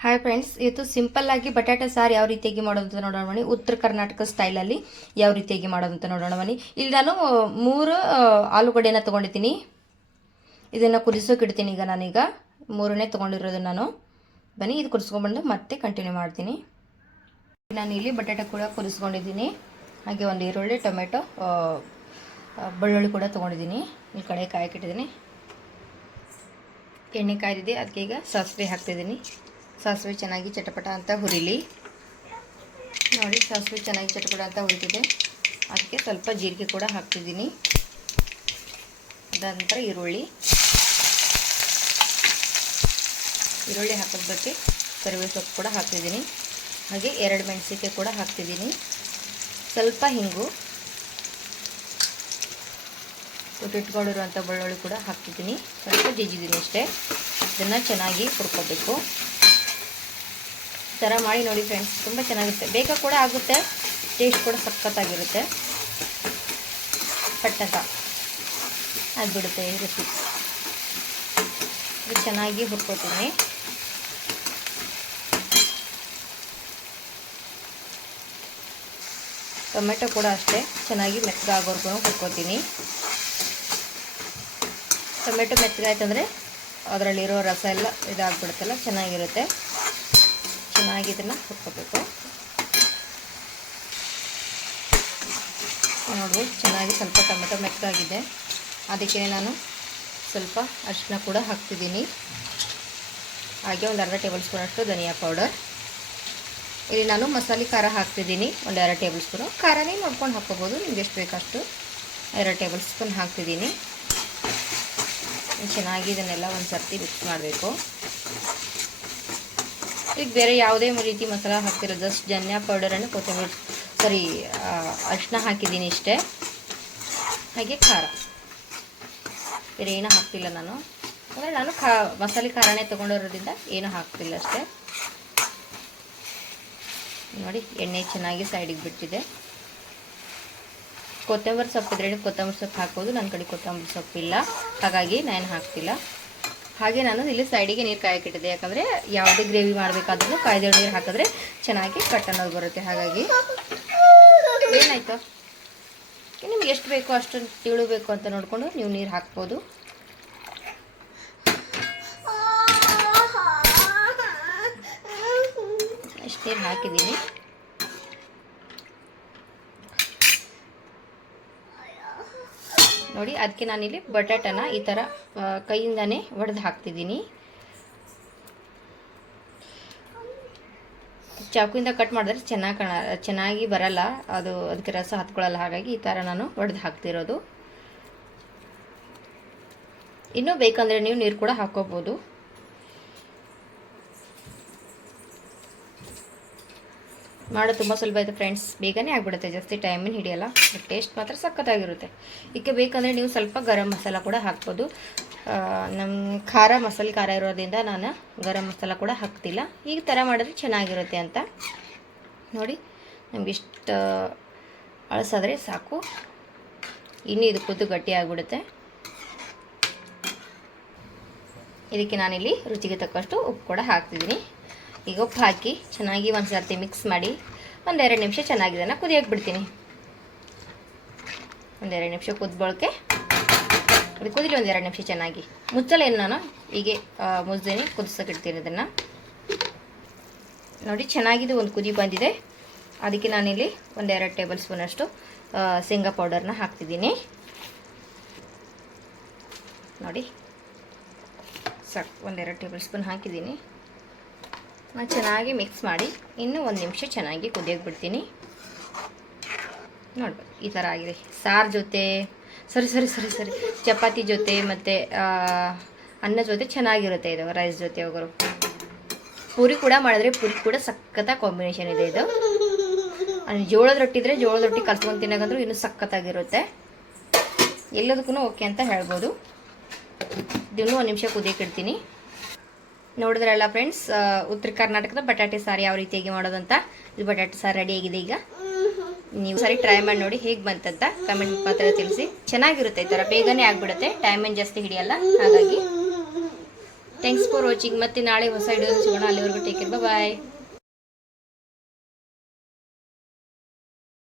Hi friends, ಇವತ್ತು simple ಆಗಿ ಬಟಾಟೆ ಸಾರು ಯಾವ ರೀತಿಯಾಗಿ ಮಾಡೋದು ಅಂತ ನೋಡೋಣ ಬನ್ನಿ. ಉತ್ತರ ಕರ್ನಾಟಕ ಸ್ಟೈಲಲ್ಲಿ ಯಾವ ರೀತಿಯಾಗಿ ಮಾಡೋದು ಅಂತ ನೋಡೋಣ ಬನ್ನಿ. ಇಲ್ಲಿ ನಾನು 3 ಆಲೂಗಡ್ಡೆನ ತೊಗೊಂಡಿದ್ದೀನಿ. ಇದನ್ನು ಕುದಿಸೋಕೆ ಇಡ್ತೀನಿ. ನಾನೀಗ 3ನೇ ತೊಗೊಂಡಿರೋದು ನಾನು. ಬನ್ನಿ, ಇದು ಕುದಿಸ್ಕೊಂಡ್ಬಂದು ಮತ್ತೆ ಕಂಟಿನ್ಯೂ ಮಾಡ್ತೀನಿ. ನಾನು ಇಲ್ಲಿ ಬಟಾಟೆ ಕೂಡ ಕುದಿಸ್ಕೊಂಡಿದ್ದೀನಿ. ಹಾಗೆ ಒಂದು ಈರುಳ್ಳಿ, ಟೊಮೆಟೊ, ಬೆಳ್ಳುಳ್ಳಿ ಕೂಡ ತೊಗೊಂಡಿದ್ದೀನಿ. ಈ ಕಡೆ ಕಾಯಕ್ಕಿಟ್ಟಿದ್ದೀನಿ. ಎಣ್ಣೆ ಕಾಯ್ದಿದೆ, ಅದಕ್ಕೆ ಈಗ ಸಾಸಿವೆ ಹಾಕ್ತಿದ್ದೀನಿ. ಸಾಸಿವೆ ಚೆನ್ನಾಗಿ ಚಟಪಟ ಅಂತ ಹುರಿಲಿ. ನೋಡಿ, ಸಾಸಿವೆ ಚೆನ್ನಾಗಿ ಚಟಪಟ ಅಂತ ಹುರಿತಿದೆ. ಅದಕ್ಕೆ ಸ್ವಲ್ಪ ಜೀರಿಗೆ ಕೂಡ ಹಾಕ್ತಿದ್ದೀನಿ. ಅದಾದ ಈರುಳ್ಳಿ ಹಾಕೋದಕ್ಕೆ ಕರಿಬೇವು ಸೊಪ್ಪು ಕೂಡ ಹಾಕ್ತಿದ್ದೀನಿ. ಹಾಗೆ 2 ಮೆಣಸಿನಕಾಯಿ ಕೂಡ ಹಾಕ್ತಿದ್ದೀನಿ. ಸ್ವಲ್ಪ ಹಿಂಗು, ಇಟ್ಕೊಂಡಿರುವಂಥ ಬೆಳ್ಳುಳ್ಳಿ ಕೂಡ ಹಾಕ್ತಿದ್ದೀನಿ. ಸ್ವಲ್ಪ ಜಜ್ಜಿದ್ದೀನಿ ಅಷ್ಟೇ. ಇದನ್ನು ಚೆನ್ನಾಗಿ ಹುರ್ಕೋಬೇಕು. ಈ ಥರ ಮಾಡಿ ನೋಡಿ ಫ್ರೆಂಡ್ಸ್, ತುಂಬ ಚೆನ್ನಾಗಿರುತ್ತೆ. ಬೇಗ ಕೂಡ ಆಗುತ್ತೆ, ಟೇಸ್ಟ್ ಕೂಡ ಸಖತ್ತಾಗಿರುತ್ತೆ. ಪಟ್ಟಂತ ಆಗಿಬಿಡುತ್ತೆ ಈ ರೆಸಿಪಿ. ಇದು ಚೆನ್ನಾಗಿ ಹುರ್ಕೋತೀನಿ. ಟೊಮೆಟೊ ಕೂಡ ಅಷ್ಟೇ ಚೆನ್ನಾಗಿ ಮೆತ್ತಗಾಗೋರ್ಗು ಹುರ್ಕೋತೀನಿ. ಟೊಮೆಟೊ ಮೆತ್ತಗಾಯ್ತಂದರೆ ಅದರಲ್ಲಿರೋ ರಸ ಎಲ್ಲ ಇದಾಗ್ಬಿಡುತ್ತಲ್ಲ, ಚೆನ್ನಾಗಿರುತ್ತೆ. ಚೆನ್ನಾಗಿ ಇದನ್ನು ಹುರ್ಕೋಬೇಕು. ನೋಡ್ಬೋದು, ಚೆನ್ನಾಗಿ ಸ್ವಲ್ಪ ಟೊಮೆಟೊ ಮೆತ್ತಗಾಗಿದೆ. ಅದಕ್ಕೆ ನಾನು ಸ್ವಲ್ಪ ಅರಿಶಿನ ಕೂಡ ಹಾಕ್ತಿದ್ದೀನಿ. ಹಾಗೆ ಒಂದು ಅರ್ಧ ಟೇಬಲ್ ಸ್ಪೂನ್ ಅಷ್ಟು ಧನಿಯಾ ಪೌಡರ್. ಇಲ್ಲಿ ನಾನು ಮಸಾಲೆ ಖಾರ ಹಾಕ್ತಿದ್ದೀನಿ, ಒಂದು 2 ಟೇಬಲ್ ಸ್ಪೂನು. ಖಾರನೇ ನೋಡ್ಕೊಂಡು ಹಾಕ್ಕೋಬೋದು, ನಿಮ್ಗೆ ಎಷ್ಟು ಬೇಕಷ್ಟು. 2 ಟೇಬಲ್ ಸ್ಪೂನ್ ಹಾಕ್ತಿದ್ದೀನಿ. ಚೆನ್ನಾಗಿ ಇದನ್ನೆಲ್ಲ ಒಂದು ಸರ್ತಿ ಮಿಕ್ಸ್ ಮಾಡಬೇಕು. ಈಗ ಬೇರೆ ಯಾವುದೇ ರೀತಿ ಮಸಾಲ ಹಾಕ್ತಿರೋ, ಜಸ್ಟ್ ಧನಿಯಾ ಪೌಡರನ್ನು ಕೊತ್ತಂಬರಿ ಅರಿಶಿನ ಹಾಕಿದ್ದೀನಿ ಇಷ್ಟೇ. ಹಾಗೆ ಖಾರ, ಬೇರೆ ಏನೂ ಹಾಕ್ತಿಲ್ಲ ನಾನು. ಅಂದರೆ ನಾನು ಮಸಾಲೆ ಖಾರನೇ ತೊಗೊಂಡಿರೋದ್ರಿಂದ ಏನೂ ಹಾಕ್ತಿಲ್ಲ ಅಷ್ಟೇ. ನೋಡಿ, ಎಣ್ಣೆ ಚೆನ್ನಾಗಿ ಸೈಡಿಗೆ ಬಿಟ್ಟಿದೆ. ಕೊತ್ತಂಬರಿ ಸೊಪ್ಪಿದ್ರೆ ಕೊತ್ತಂಬರಿ ಸೊಪ್ಪು ಹಾಕ್ಬೋದು. ನನ್ನ ಕಡೆ ಕೊತ್ತಂಬರಿ ಸೊಪ್ಪಿಲ್ಲ, ಹಾಗಾಗಿ ನಾನು ಹಾಕ್ತಿಲ್ಲ. ಹಾಗೆ ನಾನು ಇಲ್ಲಿ ಸೈಡಿಗೆ ನೀರು ಕಾಯಕ್ಕಿಟ್ಟಿದ್ದೆ. ಯಾಕಂದರೆ ಯಾವುದೇ ಗ್ರೇವಿ ಮಾಡಬೇಕಾದ್ರೂ ಕಾಯ್ದೆ ನೀರು ಹಾಕಿದ್ರೆ ಚೆನ್ನಾಗಿ ಕಟ್ ಅನ್ನೋದು ಬರುತ್ತೆ. ಹಾಗಾಗಿ ಏನಾಯಿತು, ನಿಮ್ಗೆ ಎಷ್ಟು ಬೇಕೋ ಅಷ್ಟು ತಿಳಬೇಕು ಅಂತ ನೋಡಿಕೊಂಡು ನೀವು ನೀರು ಹಾಕ್ಬೋದು. ಎಷ್ಟು ನೀರು ಹಾಕಿದ್ದೀನಿ. ನೋಡಿ, ಅದಕ್ಕೆ ನಾನಿಲ್ಲಿ ಬಟಾಟನ ಈ ಥರ ಕೈಯಿಂದನೇ ಒಡೆದು ಹಾಕ್ತಿದ್ದೀನಿ. ಚಾಕುವಿಂದ ಕಟ್ ಮಾಡಿದ್ರೆ ಚೆನ್ನಾಗಿ ಬರಲ್ಲ, ಅದಕ್ಕೆ ರಸ ಹತ್ಕೊಳ್ಳಲ್ಲ. ಹಾಗಾಗಿ ಈ ಥರ ನಾನು ಒಡೆದು ಹಾಕ್ತಿರೋದು. ಇನ್ನೂ ಬೇಕಂದರೆ ನೀವು ನೀರು ಕೂಡ ಹಾಕ್ಕೋಬೋದು. ಮಾಡೋದು ತುಂಬ ಸುಲಭ ಇದೆ ಫ್ರೆಂಡ್ಸ್, ಬೇಗನೆ ಆಗಿಬಿಡುತ್ತೆ, ಜಾಸ್ತಿ ಟೈಮಿನ ಹಿಡಿಯಲ್ಲ. ಟೇಸ್ಟ್ ಮಾತ್ರ ಸಖತ್ತಾಗಿರುತ್ತೆ. ಇದಕ್ಕೆ ಬೇಕಂದರೆ ನೀವು ಸ್ವಲ್ಪ ಗರಂ ಮಸಾಲ ಕೂಡ ಹಾಕ್ಬೋದು. ನಮ್ಮ ಮಸಾಲೆ ಖಾರ ಇರೋದ್ರಿಂದ ನಾನು ಗರಂ ಮಸಾಲ ಕೂಡ ಹಾಕ್ತಿಲ್ಲ. ಈ ಥರ ಮಾಡಿದ್ರೆ ಚೆನ್ನಾಗಿರುತ್ತೆ ಅಂತ. ನೋಡಿ, ನಮ್ಗೆ ಇಷ್ಟು ಅಳಸಾದರೆ ಸಾಕು. ಇನ್ನೂ ಇದು ಕುದ್ದು ಗಟ್ಟಿ ಆಗಿಬಿಡುತ್ತೆ. ಇದಕ್ಕೆ ನಾನಿಲ್ಲಿ ರುಚಿಗೆ ತಕ್ಕಷ್ಟು ಉಪ್ಪು ಕೂಡ ಹಾಕ್ತಿದ್ದೀನಿ. ಈಗ ಉಪ್ಪು ಹಾಕಿ ಚೆನ್ನಾಗಿ ಒಂದು ಸರ್ತಿ ಮಿಕ್ಸ್ ಮಾಡಿ ಒಂದು 2 ನಿಮಿಷ ಚೆನ್ನಾಗಿ ಇದನ್ನು ಕುದಿಯೋಕೆ ಬಿಡ್ತೀನಿ. ಒಂದು 2 ನಿಮಿಷ ಕುದ್ಬಳಕೆ ಅದು ಕುದಿಲಿ. ಒಂದು 2 ನಿಮಿಷ ಚೆನ್ನಾಗಿ ಮುಚ್ಚಲೇನು, ನಾನು ಹೀಗೆ ಮುಚ್ದೇನೆ ಕುದಿಸೋಕೆ ಇಡ್ತೀನಿ ಇದನ್ನು. ನೋಡಿ, ಚೆನ್ನಾಗಿದೆ, ಒಂದು ಕುದಿ ಬಂದಿದೆ. ಅದಕ್ಕೆ ನಾನಿಲ್ಲಿ ಒಂದು 2 ಟೇಬಲ್ ಸ್ಪೂನಷ್ಟು ಶೇಂಗಾ ಪೌಡರ್ನ ಹಾಕ್ತಿದ್ದೀನಿ. ನೋಡಿ, ಸಾಕು, ಒಂದು 2 ಟೇಬಲ್ ಸ್ಪೂನ್ ಹಾಕಿದ್ದೀನಿ. ನಾನು ಚೆನ್ನಾಗಿ ಮಿಕ್ಸ್ ಮಾಡಿ ಇನ್ನೂ 1 ನಿಮಿಷ ಚೆನ್ನಾಗಿ ಕುದಿಯೋಕೆ ಬಿಡ್ತೀನಿ. ನೋಡ್ಬೋದು, ಈ ಥರ ಆಗಿದೆ. ಸಾರು ಜೊತೆ ಸರಿ ಚಪಾತಿ ಜೊತೆ ಮತ್ತು ಅನ್ನ ಜೊತೆ ಚೆನ್ನಾಗಿರುತ್ತೆ ಇದು. ರೈಸ್ ಜೊತೆ ಹೋಗೋರು, ಪೂರಿ ಕೂಡ ಮಾಡಿದ್ರೆ ಪೂರಿ ಕೂಡ ಸಖತ್ತಾಗಿ ಕಾಂಬಿನೇಷನ್ ಇದೆ ಇದು. ಜೋಳದ ರೊಟ್ಟಿ ಇದ್ದರೆ ಜೋಳದ ರೊಟ್ಟಿ ಕಲ್ಸ್ಕೊಂಡು ತಿನ್ನೋಕಂದ್ರೂ ಇನ್ನೂ ಸಖತ್ತಾಗಿರುತ್ತೆ. ಎಲ್ಲದಕ್ಕೂ ಓಕೆ ಅಂತ ಹೇಳ್ಬೋದು. ಇನ್ನೂ 1 ನಿಮಿಷ ಕುದಿಯೋಕೆ ಇಡ್ತೀನಿ. ನೋಡಿದ್ರಲ್ಲ ಫ್ರೆಂಡ್ಸ್, ಉತ್ತರ ಕರ್ನಾಟಕದ ಬಟಾಟೆ ಸಾರು ಯಾವ ರೀತಿಯಾಗಿ ಮಾಡೋದಂತ. ಇದು ಬಟಾಟೆ ಸಾರು ರೆಡಿ ಆಗಿದೆ. ಈಗ ನೀವು ಸರಿ ಟ್ರೈ ಮಾಡಿ ನೋಡಿ, ಹೇಗೆ ಬಂತಂತ ಕಮೆಂಟ್ ಮಾತ್ರ ತಿಳಿಸಿ. ಚೆನ್ನಾಗಿರುತ್ತೆ, ಈ ಥರ ಬೇಗನೆ ಆಗಿಬಿಡುತ್ತೆ, ಟೈಮೇನು ಜಾಸ್ತಿ ಹಿಡಿಯಲ್ಲ. ಹಾಗಾಗಿ ಥ್ಯಾಂಕ್ಸ್ ಫಾರ್ ವಾಚಿಂಗ್. ಮತ್ತೆ ನಾಳೆ ಹೊಸ ವಿಡಿಯೋ ಸಿಗೋಣ. ಅಲ್ಲಿವರೆಗೂ ಟೇಕ್ ಕೇರ್, ಬಾಯ್.